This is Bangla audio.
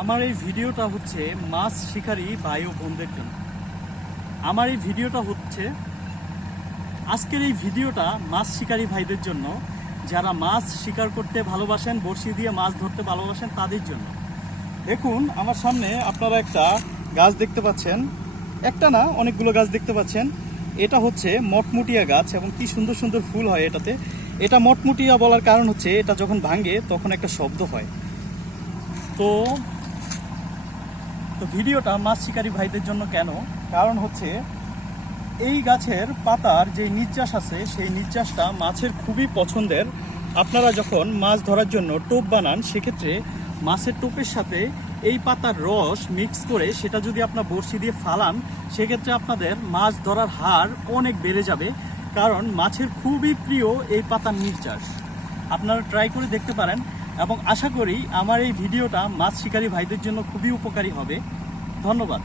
আমার এই ভিডিওটা হচ্ছে মাছ শিকারী ভাই ও বোনদের জন্য। আমার এই ভিডিওটা হচ্ছে আজকের এই ভিডিওটা মাছ শিকারী ভাইদের জন্য, যারা মাছ শিকার করতে ভালোবাসেন, বড়শি দিয়ে মাছ ধরতে ভালোবাসেন তাদের জন্য। দেখুন আমার সামনে আপনারা একটা গাছ দেখতে পাচ্ছেন, একটা না অনেকগুলো গাছ দেখতে পাচ্ছেন। এটা হচ্ছে মটমুটিয়া গাছ এবং কি সুন্দর সুন্দর ফুল হয় এটাতে। এটা মটমুটিয়া বলার কারণ হচ্ছে এটা যখন ভাঙে তখন একটা শব্দ হয়। তো ভিডিওটা মাছ শিকারী ভাইদের জন্য কেন, কারণ হচ্ছে এই গাছের পাতার যে নির্যাস আছে সেই নির্যাসটা মাছের খুবই পছন্দের। আপনারা যখন মাছ ধরার জন্য টোপ বানান সেক্ষেত্রে মাছের টোপের সাথে এই পাতার রস মিক্স করে সেটা যদি আপনার বড়শি দিয়ে ফালান সেক্ষেত্রে আপনাদের মাছ ধরার হার অনেক বেড়ে যাবে, কারণ মাছের খুবই প্রিয় এই পাতার নির্যাস। আপনারা ট্রাই করে দেখতে পারেন এবং আশা করি আমার এই ভিডিওটা মাছ শিকারী ভাইদের জন্য খুবই উপকারী হবে। ধন্যবাদ।